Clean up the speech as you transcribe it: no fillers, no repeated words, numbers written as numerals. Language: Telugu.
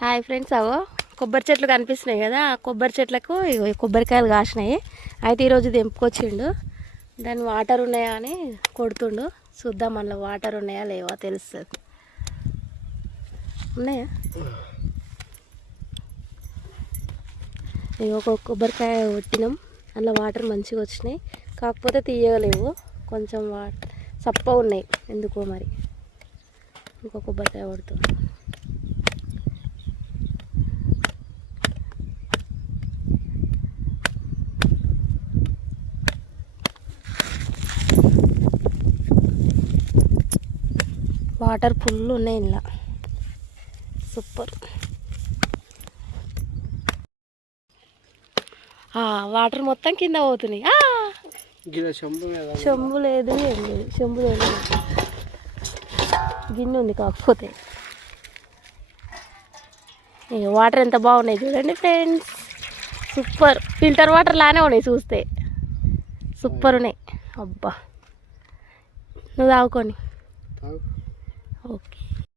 హాయ్ ఫ్రెండ్స్, అవో కొబ్బరి చెట్లు కనిపిస్తున్నాయి కదా. ఆ కొబ్బరి చెట్లకు కొబ్బరికాయలు కాసినాయి. అయితే ఈరోజు తెంపుకొచ్చిండు. దాని వాటర్ ఉన్నాయా అని కొడుతుండు. చూద్దాం అందులో వాటర్ ఉన్నాయా లేవా తెలుస్తుంది. ఉన్నాయా? ఒక కొబ్బరికాయ కొట్టినాం, అందులో వాటర్ మంచిగా వచ్చినాయి. కాకపోతే తీయగలేవు, కొంచెం చప్ప ఉన్నాయి ఎందుకో మరి. ఇంకో కొబ్బరికాయ కొడుతుంది. వాటర్ ఫుల్ ఉన్నాయి ఇలా, సూపర్. వాటర్ మొత్తం కింద పోతున్నాయి. చెంబు లేదు, ఏం లేదు. చెంబు లేదు, గిన్నె ఉంది కాకపోతే. వాటర్ ఎంత బాగున్నాయి చూడండి ఫ్రెండ్స్, సూపర్. ఫిల్టర్ వాటర్ లానే ఉన్నాయి చూస్తే, సూపర్ ఉన్నాయి. అబ్బా, నువ్వు తాగుకొని. ఓకే.